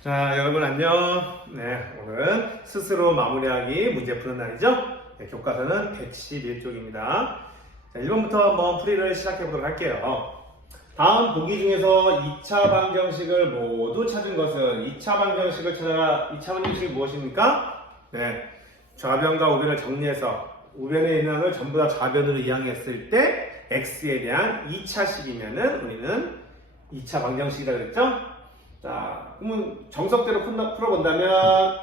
자, 여러분 안녕. 네, 오늘은 스스로 마무리하기 문제 푸는 날이죠. 네, 교과서는 111쪽입니다. 자, 1번부터 한번 풀이를 시작해 보도록 할게요. 다음 보기 중에서 2차 방정식을 모두 찾은 것은 2차 방정식을 찾아라. 2차 방정식이 무엇입니까? 네, 좌변과 우변을 정리해서 우변의 인항을 전부 다 좌변으로 이항했을 때 x에 대한 2차식이면은 우리는 2차 방정식이라고 그랬죠? 자, 그러면 정석대로 풀어본다면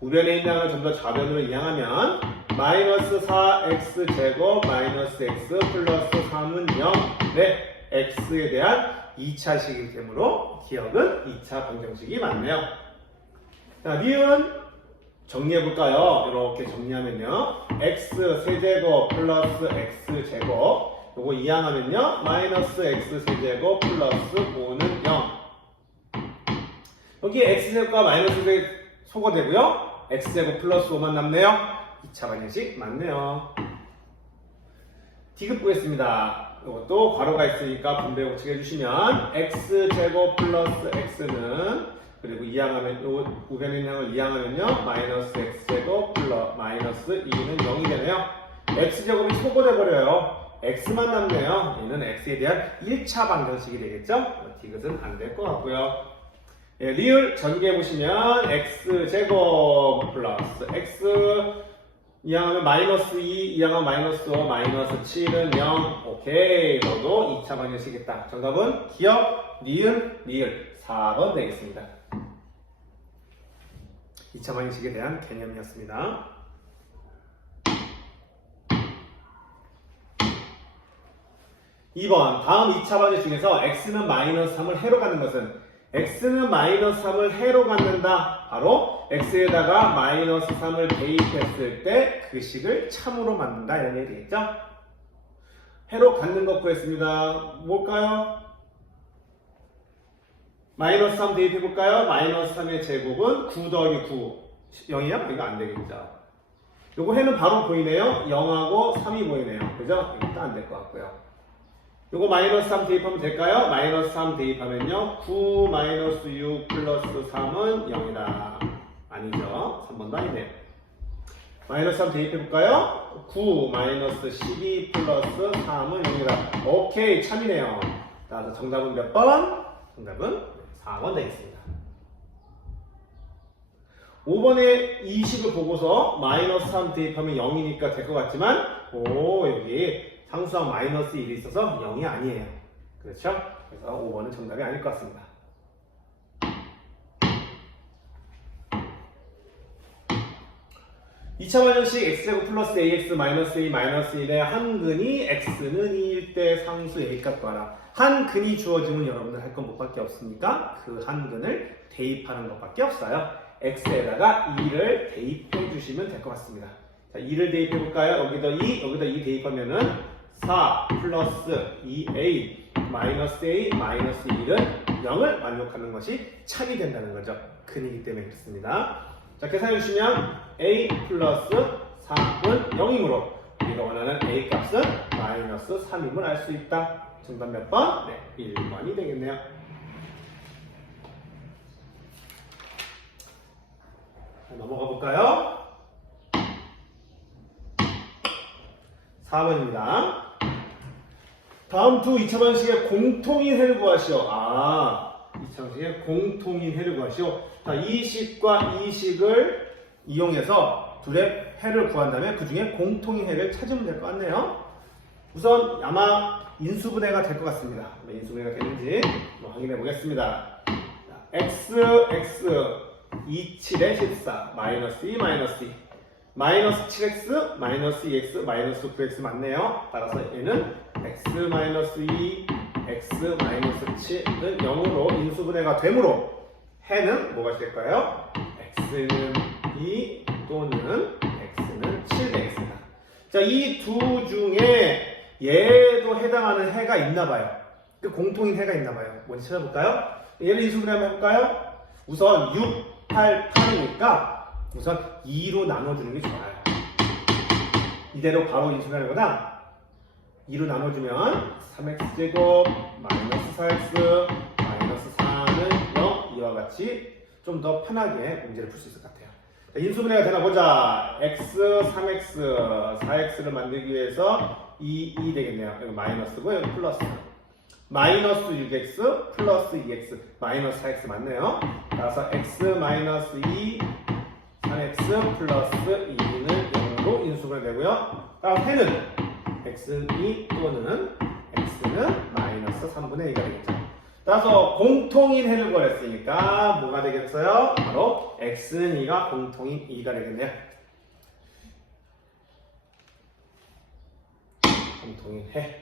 우변의 인항을 전부 다 좌변으로 이항하면 마이너스 4x제곱 마이너스 x 플러스 3은 0. 네, x에 대한 2차식이기 때문에 기억은 2차 방정식이 맞네요. 자, 니은 정리해볼까요? 이렇게 정리하면요, x 세제곱 플러스 x 제곱, 요거 이항하면요 마이너스 x 세제곱 플러스 5는 0. 여기 x제곱과 마이너스 소거되고요, x제곱 플러스 5만 남네요. 2차 방정식 맞네요. 디귿 보겠습니다. 이것도 괄호가 있으니까 분배 공식 해주시면 x제곱 플러스 x는, 그리고 이항하면 우변의 인항을 이항하면요 마이너스 x제곱 플러스 마이너스 2는 0이 되네요. x제곱이 소거돼 버려요. x만 남네요. 얘는 x에 대한 1차 방정식이 되겠죠. 디귿은 안 될 것 같고요. 예, 리을 전개해 보시면 x제곱 플러스 x 이항하면 마이너스 2, 이항하면 마이너스 5, 마이너스 7은 0. 오케이, 너도 2차 방정식이겠다. 정답은 기억, 리을, 리을 4번 되겠습니다. 2차 방정식에 대한 개념이었습니다. 2번, 다음 2차 방정식 중에서 x는 마이너스 3을 해로 갖는 것은, x는 마이너스 3을 해로 갖는다. 바로 x에다가 마이너스 3을 대입했을 때 그 식을 참으로 만든다, 이런 얘기 되겠죠? 해로 갖는 것 구했습니다. 뭘까요? 마이너스 3 대입해볼까요? 마이너스 3의 제곱은 9 더하기 9 0이야? 이거 안 되겠죠? 요거 해는 바로 보이네요. 0하고 3이 보이네요. 그죠? 이것도 안 될 것 같고요. 요거 마이너스 3 대입하면 될까요? 마이너스 3 대입하면요 9 마이너스 6 플러스 3은 0이다. 아니죠. 3번도 아니네요. 마이너스 3 대입해볼까요? 9 마이너스 12 플러스 3은 0이다. 오케이, 참이네요. 따라서 정답은 몇 번? 정답은 4번 되겠습니다. 5번에 이 식을 보고서 마이너스 3 대입하면 0이니까 될 것 같지만, 여기 상수항 마이너스 1이 있어서 0이 아니에요. 그렇죠? 그래서 5번은 정답이 아닐 것 같습니다. 2차 방정식 x제곱 플러스 ax 마이너스 a 마이너스 1의 한 근이 x는 2일 때 상수 a값 구하라. 한 근이 주어지면 여러분들 할 건 뭐밖에 없습니까? 그 한 근을 대입하는 것밖에 없어요. x에다가 2를 대입해 주시면 될 것 같습니다. 자, 2를 대입해 볼까요? 여기다 2 대입하면은 4 플러스 2a 마이너스 a 마이너스 1은 0을 만족하는 것이 참이 된다는 거죠. 근이기 때문에 그렇습니다. 자, 계산해 주시면 a 플러스 3은 0이므로 우리가 원하는 a 값은 마이너스 3임을 알 수 있다. 정답 몇 번? 네, 1번이 되겠네요. 자, 넘어가 볼까요? 4번입니다. 다음 두 2차 방정식의 공통인 해를 구하시오. 2차 방정식의 공통인 해를 구하시오. 자, 이 식과 이 식을 이용해서 둘의 해를 구한 다음에 그 중에 공통인 해를 찾으면 될 것 같네요. 우선 아마 인수분해가 될 것 같습니다. 인수분해가 되는지 확인해 보겠습니다. x, 27에 14, 마이너스 2, 마이너스 2. 마이너스 7x, 마이너스 2x, 마이너스 9x 맞네요. 따라서 얘는 x 마이너스 2, x 마이너스 7은 0으로 인수분해가 되므로 해는 뭐가 될까요? x는 2 또는 x는 7 되겠습니다. 자, 이 두 중에 얘도 해당하는 해가 있나봐요. 그 공통인 해가 있나봐요. 뭔지 찾아볼까요? 얘를 인수분해 한번 해볼까요? 우선 6, 8, 8이니까 우선 2로 나눠주는 게 좋아요. 이대로 바로 인수분해하는 거다. 2로 나눠주면 3x제곱 마이너스 4x 마이너스 4는 0, 이와 같이 좀 더 편하게 문제를 풀 수 있을 것 같아요. 자, 인수분해가 되나 보자. x, 3x, 4x를 만들기 위해서 2 되겠네요. 이거 마이너스고 여기 플러스. 마이너스 6x 플러스 2x 마이너스 4x 맞네요. 따라서 x 마이너스 2 3x 플러스 2는 0으로 인수분해 되고요. 다음 해는 x는 2 또는 x는 마이너스 3분의 2가 되겠죠. 따라서 공통인 해를 구했으니까 뭐가 되겠어요? 바로 x는 2가 공통인 2가 되겠네요. 공통인 해.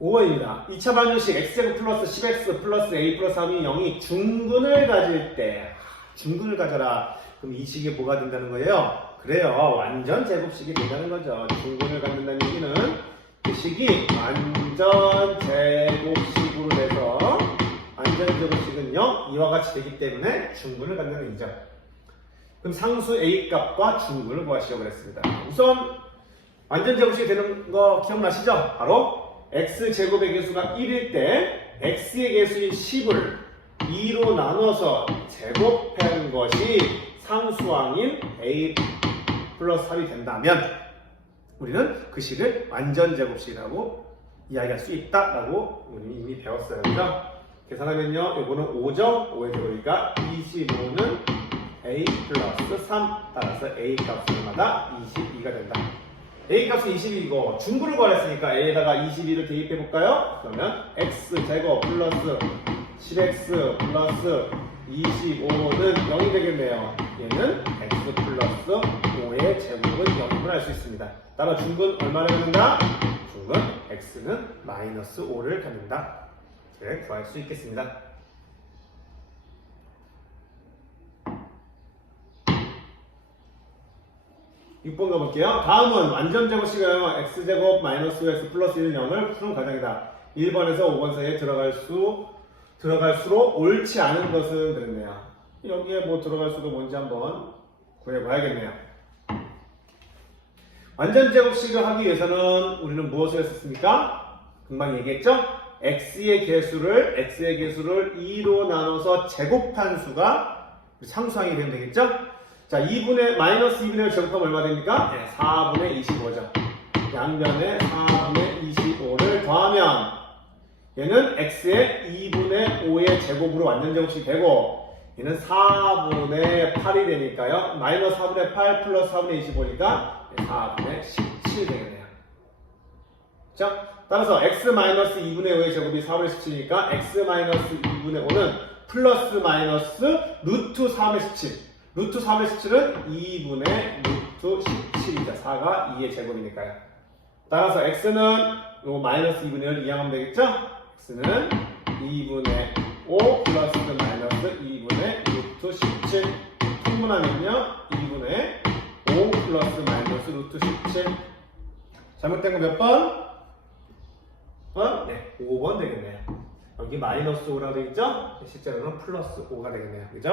5번입니다. 2차 방정식 x제곱 플러스 10x 플러스 a 플러스 3이 0이 중근을 가질 때 중근을 가져라. 그럼 이 식이 뭐가 된다는 거예요? 그래요. 완전 제곱식이 된다는 거죠. 중근을 갖는다는 얘기는 그 식이 완전 제곱식으로 돼서 완전 제곱식은요. 이와 같이 되기 때문에 중근을 갖는 얘기죠. 그럼 상수 a 값과 중근을 구하시려고 했습니다. 우선 완전 제곱식이 되는 거 기억나시죠? 바로 x제곱의 개수가 1일 때 x의 개수인 10을 2로 나눠서 제곱한 것이 상수항인 a 플러스 3이 된다면 우리는 그 식을 완전 제곱식이라고 이야기할 수 있다라고 우리 이미 배웠어요. 그죠? 계산하면요. 이거는 5죠? 5의 제곱이니까 25는 a 플러스 3 따라서 a 값은 얼마다? 22가 된다. a 값은 22이고 중근을 구하랬으니까 a에다가 22를 대입해볼까요? 그러면 x제곱 플러스 10x 플러스 25는 0이 되겠네요. 얘는 x 플러스 5의 제곱은 0임을 알 수 있습니다. 따라 중근 얼마를 갖는다? 중근 x는 마이너스 5를 갖는다. 이렇게 구할 수 있겠습니다. 6번 가볼게요. 다음은 완전 제곱식은 x제곱 마이너스 x 플러스 1은 0을 푸는 과정이다. 1번에서 5번 사이에 들어갈수록 옳지 않은 것은 그랬네요. 여기에 뭐 들어갈 수도 뭔지 한번 구해봐야겠네요. 완전 제곱식을 하기 위해서는 우리는 무엇을 했었습니까? 금방 얘기했죠? x의 개수를 2로 나눠서 제곱한 수가 상수항이 되면 되겠죠? 자, 마이너스 2분의 1 제곱하면 얼마 됩니까? 네, 4분의 25죠. 양변에 4분의 25를 더하면 얘는 x의 2분의 5의 제곱으로 완전 제곱식이 되고 얘는 4분의 8이 되니까요. 마이너스 4분의 8 플러스 4분의 25니까 4분의 17 되겠네요. 그렇죠? 따라서 x 마이너스 2분의 5의 제곱이 4분의 17이니까 x 마이너스 2분의 5는 플러스 마이너스 루트 4분의 17 루트 3의 17은 2분의 루트 17이죠. 4가 2의 제곱이니까요. 따라서 x는 요 마이너스 2분의 1을 이항하면 되겠죠? x는 2분의 5 플러스 마이너스 2분의 루트 17 통분하면요 2분의 5 플러스 마이너스 루트 17 잘못된 거 몇 번? 네, 5번 되겠네요. 여기 마이너스 5라고 되겠죠? 실제로는 플러스 5가 되겠네요. 그죠?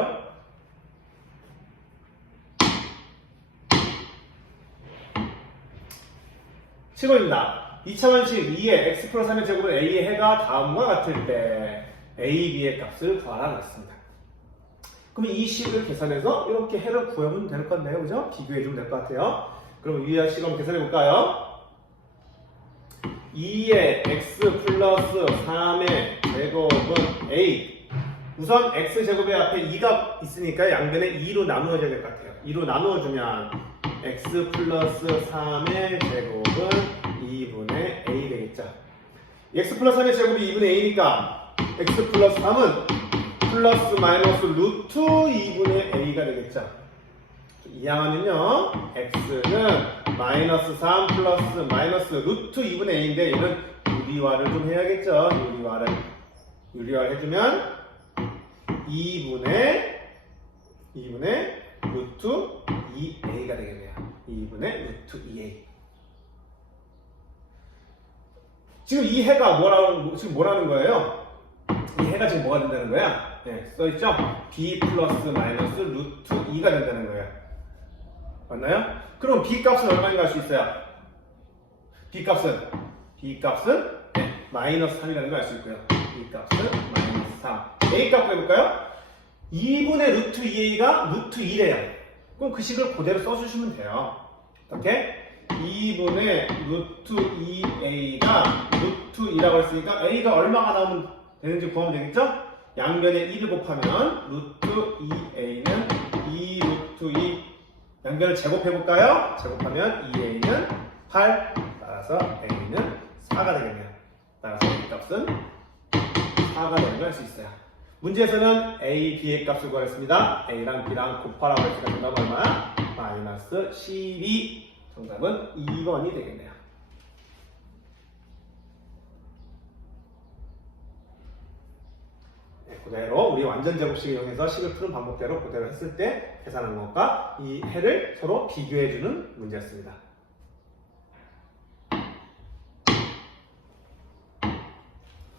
7번입니다. 2차 원식 2의 x 플러스 3의 제곱은 a의 해가 다음과 같을 때 a, b의 값을 구하라 그랬습니다. 그럼 이 식을 계산해서 이렇게 해를 구하면 될 건데요. 그죠? 비교해주면 될 것 같아요. 그럼 위의 식을 한번 계산해 볼까요? 2의 x 플러스 3의 제곱은 a. 우선 x제곱의 앞에 2가 있으니까 양변에 2로 나누어져야 될 것 같아요. 2로 나누어주면 x 플러스 3의 제곱은 2분의 a 되겠죠. x 플러스 3의 제곱이 2분의 a니까 x 플러스 3은 플러스 마이너스 루트 2분의 a가 되겠죠. 이항하면요 x는 마이너스 3 플러스 마이너스 루트 2분의 a인데 얘는 유리화를 좀 해야겠죠. 유리화를 해주면 2분의 루트 2a가 되겠네요. 2분의 루트 2a. 지금 이 해가 뭐라는 거예요? 이 해가 지금 뭐가 된다는 거야? 네, 써있죠? b 플러스 마이너스 루트 2가 된다는 거예요. 맞나요? 그럼 b 값은 얼마인가 알 수 있어요? b 값은 네, 마이너스 3이라는 걸 알 수 있고요. b B값은 마이너스 3. A 값 해볼까요? 2분의 루트 2A가 루트 2래요. 그럼 그 식을 그대로 써주시면 돼요. 어떻게? 2분의 루트 2A가 루트 2라고 했으니까 A가 얼마가 나오면 되는지 구하면 되겠죠? 양변에 1을 곱하면 루트 2A는 2 루트 2 양변을 제곱해볼까요? 제곱하면 2A는 8 따라서 A는 4가 되겠네요. 따라서 A 값은 4가 되는 걸 알 수 있어요. 문제에서는 A, B의 값을 구하였습니다. A랑 B랑 곱하라고 했으니까 정답은 얼마야? 마이너스 12. 정답은 2번이 되겠네요. 네, 그대로 우리 완전 제곱식을 이용해서 식을 푸는 방법대로 그대로 했을 때 계산한 것과 이 해를 서로 비교해주는 문제였습니다.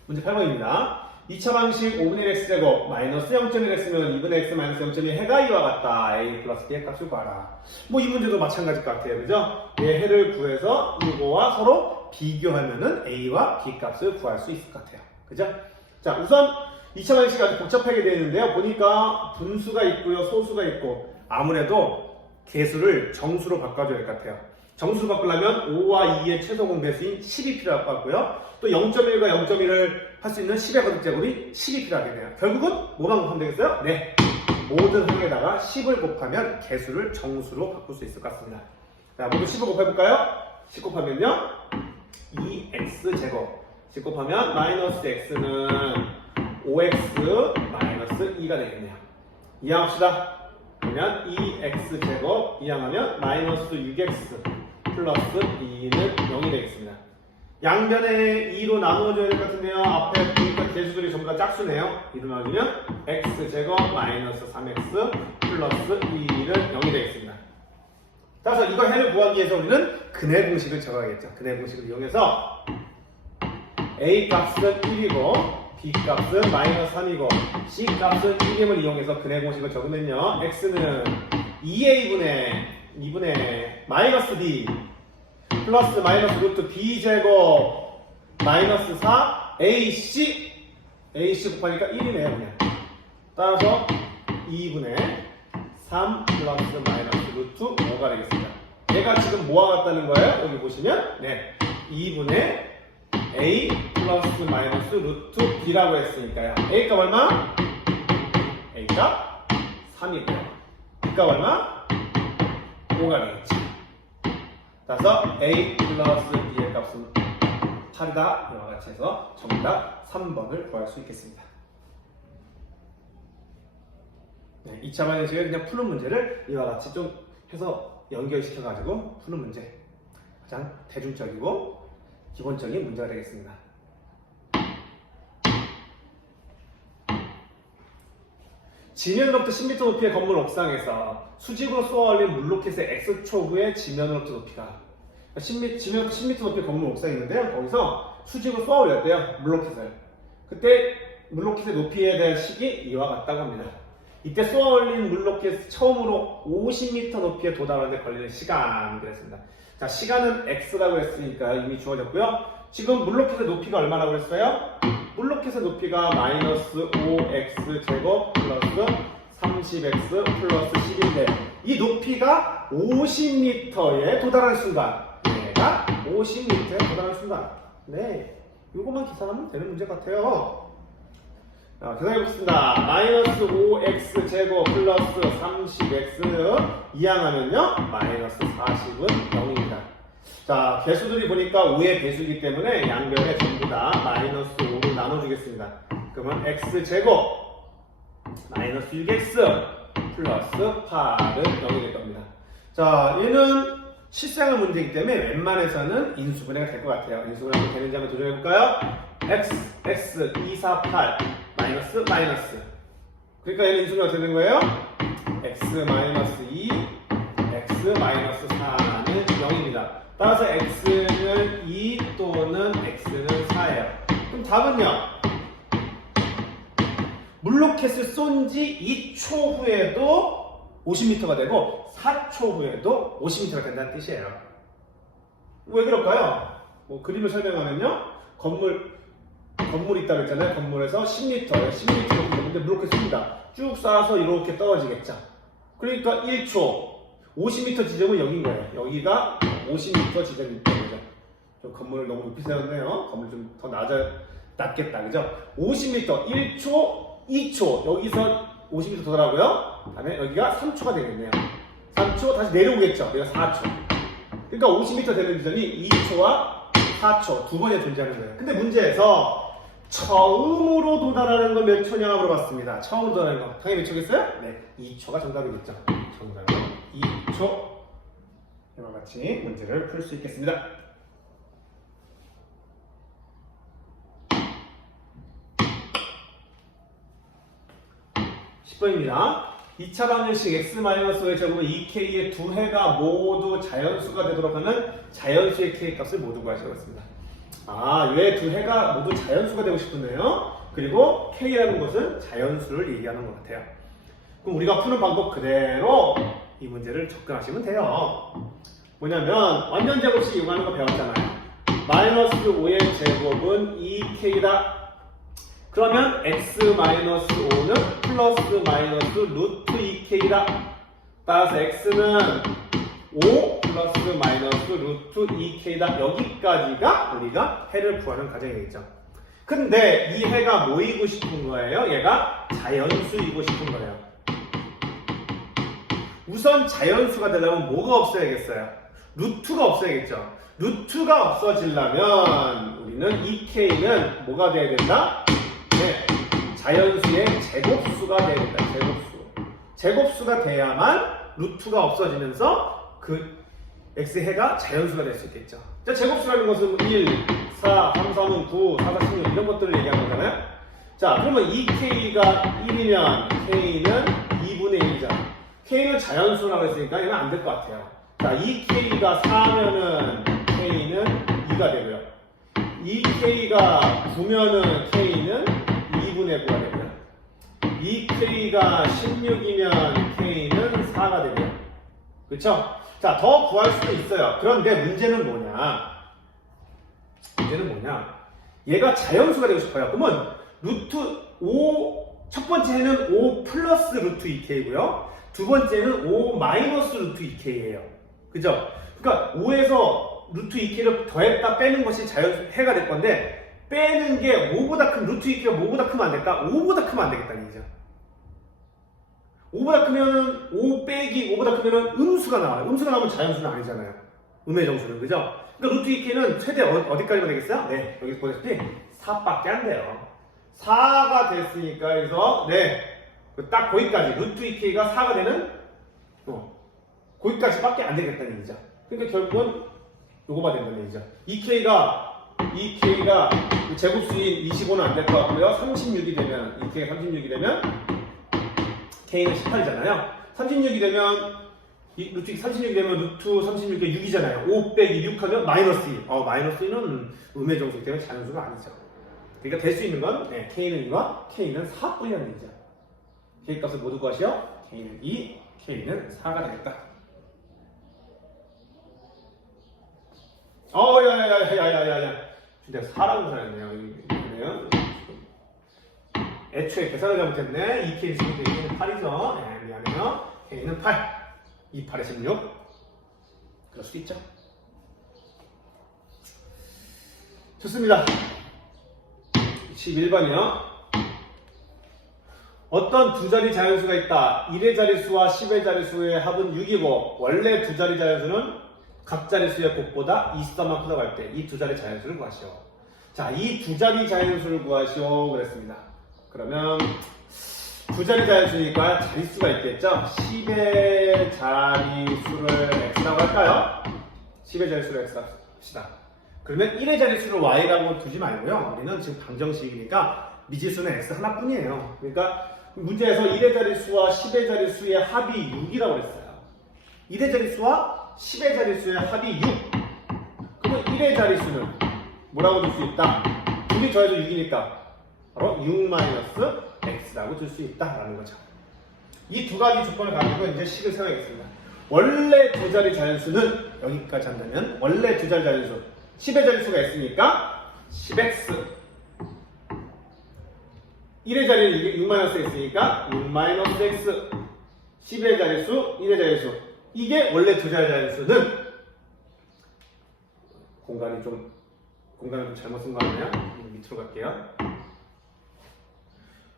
문제 8번입니다. 2차 방식 5분의 1 x제곱 마이너스 0.1x면 2분의 x 마이너스 0.1 해가 이와 같다. a 플러스 b의 값을 구하라. 뭐 이 문제도 마찬가지일 것 같아요. 그죠? 얘 해를 구해서 이거와 서로 비교하면은 a와 b 값을 구할 수 있을 것 같아요. 그죠? 자, 우선 2차 방식이 아주 복잡하게 되어 있는데요. 보니까 분수가 있고요. 소수가 있고 아무래도 개수를 정수로 바꿔줘야 될 것 같아요. 정수로 바꾸려면 5와 2의 최소 공배수인 10이 필요할 것 같고요. 또 0.1과 0.1을 할 수 있는 10의 거듭제곱이 10이 필요하겠네요. 결국은 뭐만 곱하면 되겠어요? 네. 모든 항에다가 10을 곱하면 개수를 정수로 바꿀 수 있을 것 같습니다. 자, 모두 10을 곱해볼까요? 10 곱하면요. 2x제곱. 10 곱하면 마이너스 x는 5x 마이너스 2가 되겠네요. 이항합시다. 그러면 2x제곱 이항하면 마이너스 6x 플러스 2는 0이 되겠습니다. 양변에 2로 나누어줘야 될 것 같은데요. 앞에 보니까 개수들이 전부 다 짝수네요. 2로 나누면 x제곱 마이너스 3x 플러스 2는 0이 되겠습니다. 따라서 이거 해를 구하기 위해서 우리는 근해 공식을 적어야겠죠. 근해 공식을 이용해서 a 값은 1이고 b 값은 마이너스 3이고 c 값은 1임을 이용해서 근해 공식을 적으면요. x는 2a분의 마이너스 b 플러스 마이너스 루트 b제곱 마이너스 4 ac 곱하니까 1이네요. 그냥 따라서 2분의 3 플러스 마이너스 루트 5가 되겠습니다. 얘가 지금 뭐와 같다는 거예요? 여기 보시면 네 2분의 a 플러스 마이너스 루트 b라고 했으니까요. a 값 얼마? a 값 3이고요. b 값 얼마? 5가 되겠지. 따라서 a 플러스 b의 값은 8이다. 이와 같이 해서 정답 3번을 구할 수 있겠습니다. 네, 2차 방식을 그냥 푸는 문제를 이와 같이 좀 해서 연결시켜가지고 푸는 문제. 가장 대중적이고 기본적인 문제가 되겠습니다. 지면으로부터 10m 높이의 건물 옥상에서 수직으로 쏘아 올린 물로켓의 X초후의 지면으로부터 높이가 지면으로부터 10m 높이의 건물 옥상이 있는데요. 거기서 수직으로 쏘아 올렸대요. 물로켓을. 그때 물로켓의 높이에 대한 식이 이와 같다고 합니다. 이때 쏘아 올린 물로켓 처음으로 50m 높이에 도달하는데 걸리는 시간 그랬습니다. 자, 시간은 X라고 했으니까 이미 주어졌고요. 지금 물로켓의 높이가 얼마라고 했어요? 물로켓의 높이가 마이너스 5x 제곱 플러스 30x 플러스 10인데 이 높이가 50m에 도달하는 순간 얘가 50m에 도달하는 순간 네, 이것만 계산하면 되는 문제 같아요. 자, 계산해보겠습니다. 마이너스 5x 제곱 플러스 30x는 이항하면요 마이너스 40은 0입니다. 자, 개수들이 보니까 5의 배수이기 때문에 양변에 전부 다 마이너스 5로 나눠주겠습니다. 그러면 x제곱 마이너스 6x 플러스 8은 0이 될 겁니다. 자, 얘는 실생활 문제이기 때문에 웬만해서는 인수분해가 될 것 같아요. 인수분해 한번 되는지 한번 도전해볼까요? x 2, 4, 8 마이너스 마이너스 그러니까 얘는 인수분해가 되는 거예요. x 마이너스 2 x 마이너스 4는 0입니다. 따라서 x는 2 또는 x는 4예요. 그럼 답은요. 물로켓을 쏜 지 2초 후에도 50m가 되고 4초 후에도 50m가 된다는 뜻이에요. 왜 그럴까요? 뭐 그림을 설명하면요. 건물 건물이 있다고 했잖아요. 건물에서 10m, 10m 정도 되는데 이렇게 씁니다. 쭉 쌓아서 이렇게 떨어지겠죠. 그러니까 1초, 50m 지점은 여기인 거예요. 여기가 50m 지점인 거죠. 좀 건물을 너무 높이 세웠네요. 건물 좀 더 낮겠다. 그죠? 50m, 1초, 2초. 여기서 50m 더더라고요. 그다음에 여기가 3초가 되겠네요. 3초, 다시 내려오겠죠. 여기가 4초. 그러니까 50m 되는 지점이 2초와 4초 두 번에 존재하는 거예요. 근데 문제에서 처음으로 도달하는 건 몇 초냐 물어봤습니다. 처음으로 도달하는 거 당연히 몇 초겠어요? 네, 2초가 정답이겠죠. 정답은 2초. 이와 같이 문제를 풀 수 있겠습니다. 10번입니다. 2차 방정식 x-5의 제곱은 2k의 두 해가 모두 자연수가 되도록 하는 자연수의 k 값을 모두 구하시라고 했습니다. 아, 왜 두 해가 모두 자연수가 되고 싶은데요? 그리고 k라는 것은 자연수를 얘기하는 것 같아요. 그럼 우리가 푸는 방법 그대로 이 문제를 접근하시면 돼요. 뭐냐면 완전 제곱식 이용하는 거 배웠잖아요. 마이너스 5의 제곱은 2k다. 그러면 x-5는 플러스 마이너스 루트 2k다. 따라서 x는 5 플러스 마이너스 루트 2k다. 여기까지가 우리가 해를 구하는 과정이겠죠. 근데 이 해가 뭐이고 싶은 거예요? 얘가 자연수이고 싶은 거예요. 우선 자연수가 되려면 뭐가 없어야겠어요? 루트가 없어야겠죠. 루트가 없어지려면 우리는 2k는 뭐가 돼야 된다? 네, 자연수의 제곱수가 돼야 된다. 제곱수가 돼야만 루트가 없어지면서 그 x해가 자연수가 될 수 있겠죠. 자, 제곱수라는 것은 1, 4, 3, 3은 9, 4, 4, 16 이런 것들을 얘기하는 거잖아요. 자, 그러면 2k가 1이면 k는 2분의 1이잖아. k는 자연수라고 했으니까 이건 안 될 것 같아요. 자, 2k가 4면은 k는 2가 되고요. 2k가 9면은 k는 2분의 9가 되고요. 2k가 16이면 k는 4가 되고요. 그쵸? 자, 더 구할 수도 있어요. 그런데 문제는 뭐냐? 얘가 자연수가 되고 싶어요. 그러면 루트 5, 첫 번째는 5 플러스 루트 2k고요. 두 번째는 5 마이너스 루트 2k예요. 그죠? 그러니까 5에서 루트 2k를 더했다 빼는 것이 해가 될 건데 빼는 게 5보다 큰 루트 2k가 5보다 크면 안 될까? 5보다 크면 안 되겠다는 얘기죠. 5보다 크면 5 빼기 5보다 크면 음수가 나와요. 음수가 나오면 자연수는 아니잖아요. 음의 정수는. 그죠? 그러니까 루트 2k는 최대 어디까지만 되겠어요? 네, 여기 보다시피 4밖에 안 돼요. 4가 됐으니까 그래서 네, 딱 거기까지 루트 2k가 4가 되는 거기까지밖에 안 되겠다는 얘기죠. 그러니까 결국은 요거가 된다는 얘기죠. 2k가 제곱수인 25는 안 될 것 같고요. 36이 되면 2k가 36이 되면 k는 18이잖아요. 36이 되면 루트 36이 되면 루트 36이 6이잖아요. 5 빼기 6 하면 마이너스 2. 마이너스 2는 음의 정수 때문에 자연수가 아니죠. 그러니까 될 수 있는 건 k는 2와 k는 4뿐이라는 얘기죠. k 값을 모두 구하시오. k는 2, k는 4가 되겠다. 야야야야야야야. 내가 4라고 생각했네요. 애초에 계산을 잘못했네. 2k 있으니까 k는 8이죠. 네, 미안해요. k는 8. 2, 8에 16. 그럴 수 있죠. 좋습니다. 11번이요. 어떤 두 자리 자연수가 있다. 1의 자릿수와 10의 자릿수의 합은 6이고 원래 두 자리 자연수는 각 자릿수의 곱보다 23만 크다고 할 때 이 두 자리 자연수를 구하시오. 자, 이 두 자리 자연수를 구하시오 그랬습니다. 그러면 두 자리 자연수니까 자릿수가 있겠죠? 10의 자릿수를 x라고 할까요? 10의 자릿수를 x라고 합시다. 그러면 1의 자릿수를 y라고 두지 말고요. 우리는 지금 방정식이니까 미지수는 x 하나뿐이에요. 그러니까 문제에서 1의 자릿수와 10의 자릿수의 합이 6이라고 그랬어요. 1의 자릿수와 10의 자릿수의 합이 6. 그러면 1의 자릿수는 뭐라고 줄 수 있다? 2개 더해서 6이니까 바로 6-x라고 줄 수 있다라는 거죠. 이 두 가지 조건을 가지고 이제 식을 세워야겠습니다. 원래 두 자리 자연수는 여기까지 한다면 원래 두 자리 자연수 10의 자릿수가 x니까 10x 1의 자리는 6-x니까 6-x 10의 자릿수, 1의 자릿수. 이게 원래 두 자리 자릿수는 공간을 좀 잘못 쓴 거 아니에요? 밑으로 갈게요.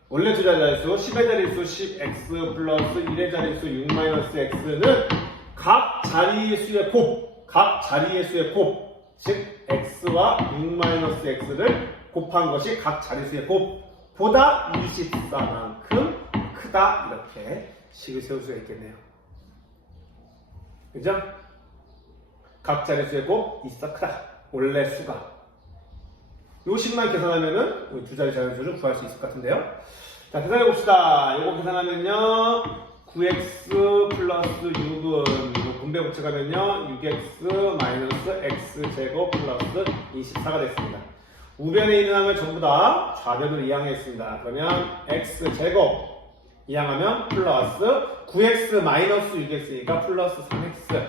원래 두 자리 자릿수 10의 자릿수 10x 플러스 1의 자릿수 6-x는 각 자리의 수의 곱, 즉 x와 6-x를 곱한 것이 각 자릿수의 곱보다 24만큼 크다, 이렇게 식을 세울 수가 있겠네요. 그죠? 각 자릿수의 곱 24 크다. 원래 수가. 요 식만 계산하면은 우리 두 자리 자릿수를 구할 수 있을 것 같은데요. 자, 계산해 봅시다. 이거 계산하면요 9x 플러스 6은 분배 붙여가면요 6x 마이너스 x제곱 플러스 24가 됐습니다. 우변에 있는 항을 전부 다 좌변으로 이항했습니다. 그러면 x제곱 이항하면 플러스 9x 마이너스 6x니까 플러스 3x,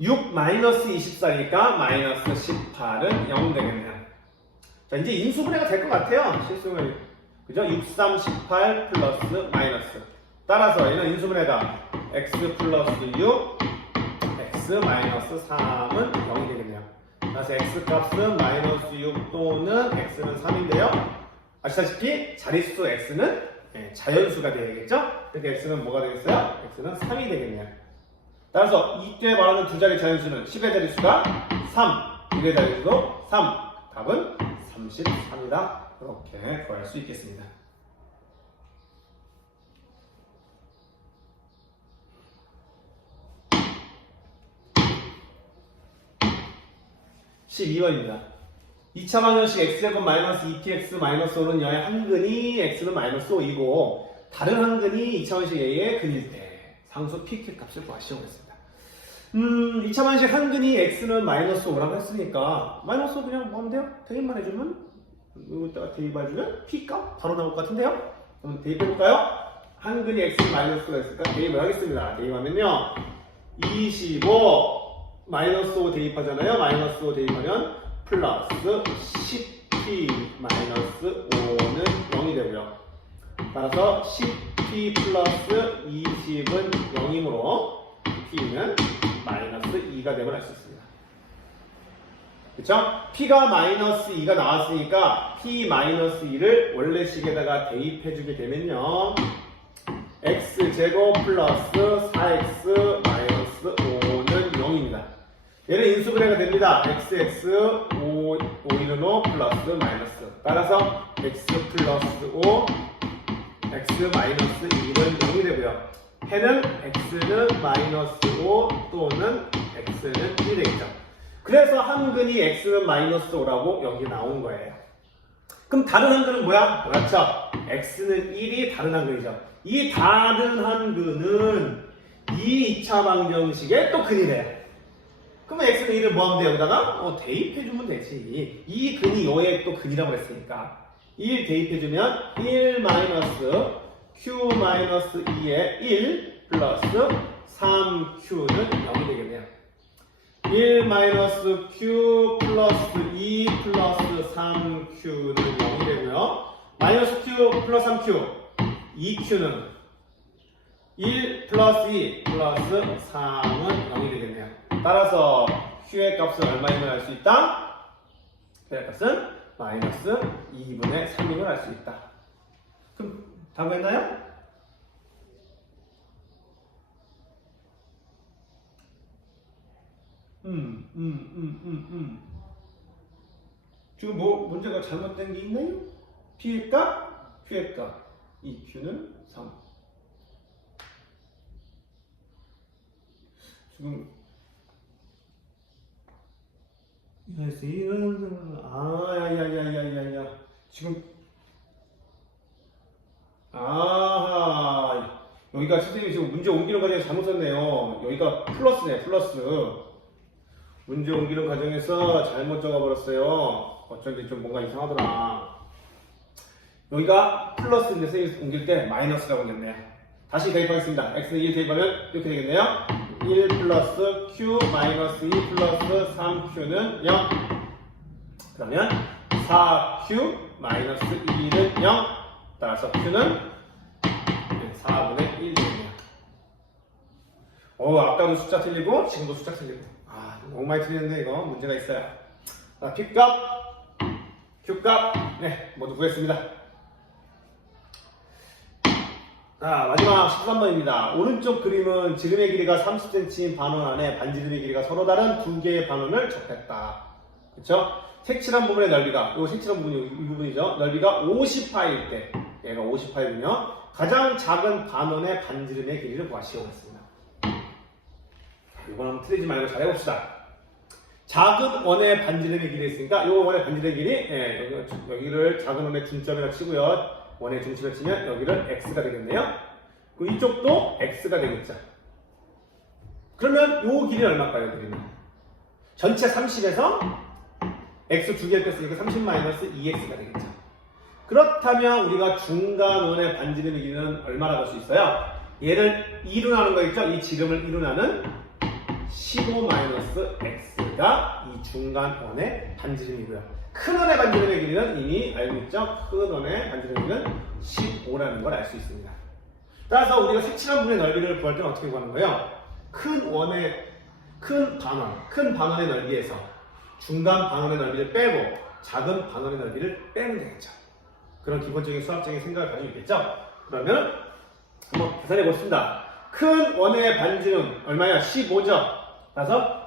6 마이너스 24니까 마이너스 18은 0 되겠네요. 자, 이제 인수분해가 될 것 같아요. 실수는. 그죠? 6, 3, 18 플러스 마이너스. 따라서 얘는 인수분해다. x 플러스 6, x 마이너스 3은 0이 되겠네요. 따라서 x 값은 마이너스 6 또는 x는 3인데요. 아시다시피 자릿수 x는 자연수가 되겠죠? 그러니까 x는 뭐가 되겠어요? x는 3이 되겠네요. 따라서 이때 말하는 두 자리 자연수는 10의 자릿수가 3, 1의 자릿수도 3. 답은 33이다. 이렇게 구할 수 있겠습니다. (12번입니다) 2차 방정식 x제곱 마이너스 2px 마이너스 5는 여의 한근이 x는 마이너스 5이고 다른 한근이 2차 방정식 a의 근일 때 상수 pq 값을 구하시려고 했습니다. 2차 방정식 한근이 x는 마이너스 5라고 했으니까 마이너스 5 그냥 뭐 하면 돼요? 대입만 해주면 여기다가 대입해주면 p 값 바로 나올 것 같은데요? 그럼 대입해볼까요? 한근이 x는 마이너스 5가 있으니까 대입을 하겠습니다. 대입하면요 25 마이너스 5 대입하잖아요. 마이너스 5 대입하면 플러스 10p 마이너스 5는 0이 되고요. 따라서 10p 플러스 20은 0이므로 p는 마이너스 2가 됨을 알 수 있습니다. 그쵸? p가 마이너스 2가 나왔으니까 p 마이너스 2를 원래 식에다가 대입해주게 되면요 x제곱 플러스 4x 마이너스 5는 0입니다. 얘는 인수분해가 됩니다. xx 5, 5, 5 플러스 마이너스. 따라서 x 플러스 5 x 마이너스 1은 0이 되고요. 해는 x는 마이너스 5 또는 x는 1이 되겠죠. 그래서 한근이 x는 마이너스 5라고 여기 나온 거예요. 그럼 다른 한근은 뭐야? 그렇죠. x는 1이 다른 한근이죠. 이 다른 한근은 이 2차 방정식의 또 근이래요. 그러면 x는 1을 뭐 하면 돼? 여기다가 대입해주면 되지. 이 근이 요의 또 근이라고 했으니까 1 대입해주면 1 마이너스 q 마이너스 2의 1 플러스 3q는 0이 되겠네요. 1 마이너스 q 플러스 2 플러스 3q는 0이 되고요. 마이너스 q 플러스 3q 2q는 1 플러스 2 플러스 3은 0이 되겠네요. 따라서 q의 값은 얼마임을 알 수 있다? q의 값은 마이너스 2분의 3임을 알 수 있다. 그럼 다 구했나요? 지금 뭐 문제가 잘못된 게 있나요? p의 값, q의 값. 이 q는 3. 지금 야야야야야야 지금 여기가 선생님이 지금 문제 옮기는 과정에서 잘못 썼네요. 여기가 플러스네, 플러스. 문제 옮기는 과정에서 잘못 적어버렸어요. 어쩐지 좀 뭔가 이상하더라. 여기가 플러스인데 선생님이 옮길 때 마이너스라고 옮겼네요. 다시 대입하겠습니다. x는 1 대입하면 이렇게 되겠네요. 1 플러스 q 마이너스 2 플러스 3q는 0. 그러면 4q 마이너스 1은 0. 따라서 q는 4분의 1 되겠네요. 아까도 숫자 틀리고 지금도 숫자 틀리고. 너무 많이 틀리는데 이거 문제가 있어요. 자, Q값, 네, 모두 구했습니다. 자, 마지막 13번입니다. 오른쪽 그림은 지름의 길이가 30cm인 반원 안에 반지름의 길이가 서로 다른 두 개의 반원을 접했다. 그쵸? 색칠한 부분의 넓이가, 이 색칠한 부분이 이 부분이죠. 넓이가 50파일 때, 얘가 50파이군요. 가장 작은 반원의 반지름의 길이를 구하시오 했습니다. 이번 한번 틀리지 말고 잘 해봅시다. 작은 원의 반지름의 길이 있으니까 이 원의 반지름의 길이 여기를 작은 원의 중점이라 치고요. 원의 중심을 치면 여기를 x가 되겠네요. 그리고 이쪽도 x가 되겠죠. 그러면 이 길이는 얼마일까요? 길이는 전체 30에서 x 두 개를 뺐으니까 30-2x가 되겠죠. 그렇다면 우리가 중간 원의 반지름의 길이는 얼마라고 할 수 있어요? 얘를 2로 나눈 거 있죠? 이 지름을 2로 나눈 15-x가 이 중간원의 반지름이고요. 큰 원의 반지름의 길이는 이미 알고 있죠? 큰 원의 반지름의 길이는 15라는 걸 알 수 있습니다. 따라서 우리가 색칠한 부분의 넓이를 구할 때는 어떻게 구하는 거예요? 큰 반원의 넓이에서 중간 반원의 넓이를 빼고 작은 반원의 넓이를 빼면 되겠죠. 그런 기본적인 수학적인 생각을 가지고 있겠죠? 그러면 한번 계산해 보겠습니다. 큰 원의 반지름 얼마야? 15죠? 따라서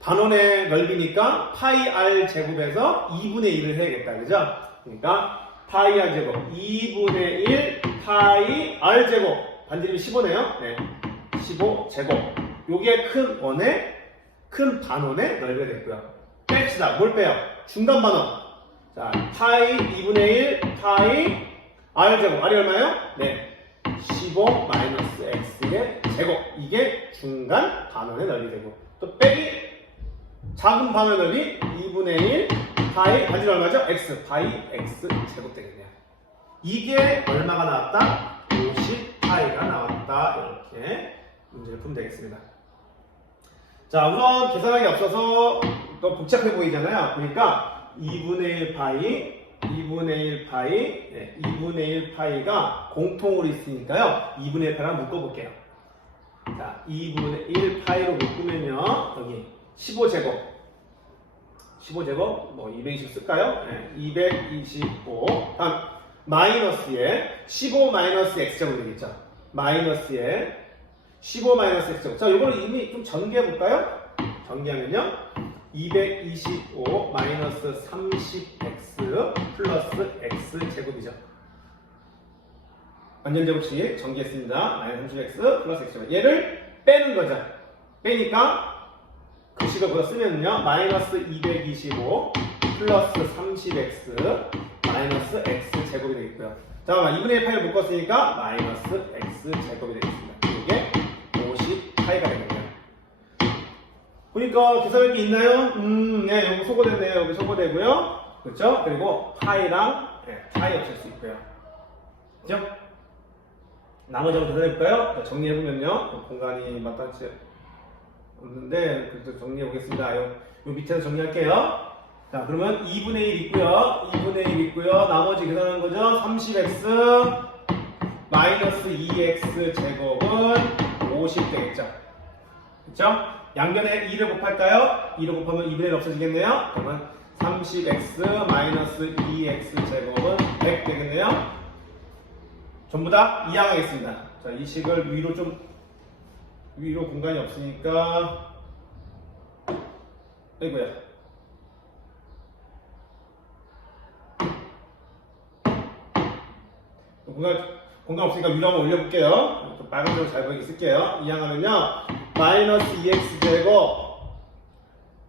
반원의 넓이니까 파이 r 제곱에서 2분의 1을 해야겠다. 그죠? 그러니까 파이 r 제곱 2분의 1 파이 r 제곱 반지름이 15네요. 네. 15 제곱. 요게 큰 반원의 넓이가 됐고요. 뺍시다. 뭘 빼요? 중간 반원. 자, 파이 2분의 1 파이 r 제곱. r이 얼마예요? 네. 15-x의 제곱. 이게 중간 반원의 넓이 되고, 또 빼기 작은 반원의 넓이 2분의 1 파이 반지름 얼마죠? x 파이 x 제곱 되겠네요. 이게 얼마가 나왔다? 50파이가 나왔다. 이렇게 문제를 풀면 되겠습니다. 자, 우선 계산하기 앞서서 또 복잡해 보이잖아요. 그러니까 2분의 1 파이가 공통으로 있으니까요. 2분의 1 파이랑 묶어볼게요. 자, 2분의 1 파이로 묶으면요. 여기 15제곱. 뭐 220 쓸까요? 네, 225. 다음 마이너스에 15-x제곱 되겠죠. 마이너스에 15-x제곱. 자, 이거를 이미 좀 전개해볼까요? 전개하면요. 225 마이너스 30x 플러스 x제곱이죠. 완전제곱식 전개했습니다. 마이너스 30x 플러스 x제곱. 얘를 빼는 거죠. 빼니까 그 식을 보다 쓰면요. 마이너스 225 플러스 30x 마이너스 x제곱이 되겠고요. 자, 2분의 1 파이를 묶었으니까 마이너스 x제곱이 되겠습니다. 이게 50파이가 되겠네요. 보니까 계산할 게 있나요? 네, 여기 소거됐네요. 여기 소거되고요. 그렇죠? 그리고 파이랑 파이 없앨 수 있고요. 그렇죠? 나머지 한번 계산해볼까요? 정리해보면요. 공간이 마땅치 없는데, 그래도 정리해보겠습니다. 요 밑에서 정리할게요. 자, 그러면 2분의 1 있고요. 2분의 1 있고요. 나머지 계산한 거죠. 30x 마이너스 2x 제곱은 50 되겠죠. 그렇죠? 양변에 2를 곱할까요? 2를 곱하면 2분의 1 없어지겠네요. 그러면 30x 마이너스 2x 제곱은 100 되겠네요. 전부 다 이항하겠습니다. 자, 이 식을 위로 공간이 없으니까, 아이고야. 공간 없으니까 위로 한번 올려볼게요. 좀 빨간색으로 잘 보이게 쓸게요. 이항하면요. 마이너스 2x 제곱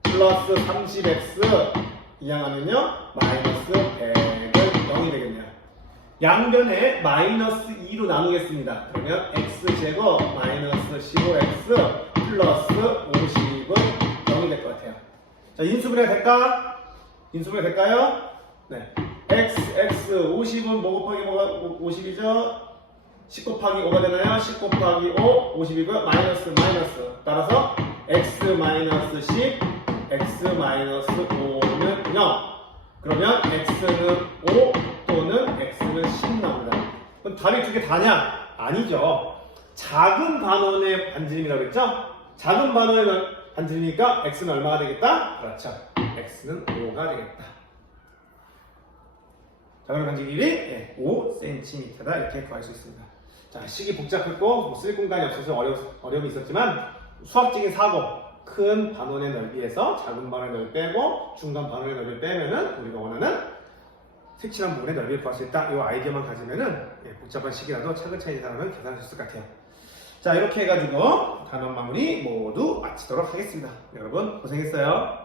플러스 30x 이항하면요. 마이너스 100은 0이 되겠네요. 양변에 마이너스 2로 나누겠습니다. 그러면 x제곱 마이너스 15x 플러스 50은 0이 될 것 같아요. 자, 인수분해가 될까? 인수분해가 될까요? 네. x 50은 뭐 곱하기 뭐가 50이죠? 10 곱하기 5가 되나요? 10 곱하기 5 50이고요. 마이너스 따라서 x 마이너스 10 x 마이너스 5는 0. 그러면 x는 5 또는 x는 10 나옵니다. 그럼 답이 두 개 다냐? 아니죠. 작은 반원의 반지름이라고 그랬죠? 작은 반원의 반지름이니까 x는 얼마가 되겠다? 그렇죠. x는 5가 되겠다. 작은 반지 길이 5cm다 이렇게 구할 수 있습니다. 자, 식이 복잡했고 뭐 쓸 공간이 없어서 어려움이 있었지만 수학적인 사고, 큰 반원의 넓이에서 작은 반원의 넓이 빼고 중간 반원의 넓이를 빼면은 우리가 원하는 색칠한 부분의 넓이를 구할 수 있다. 이 아이디어만 가지면은 복잡한 식이라도 차근차근 사람은 계산할 수 있을 것 같아요. 자, 이렇게 해가지고 단원 마무리 모두 마치도록 하겠습니다. 여러분 고생했어요.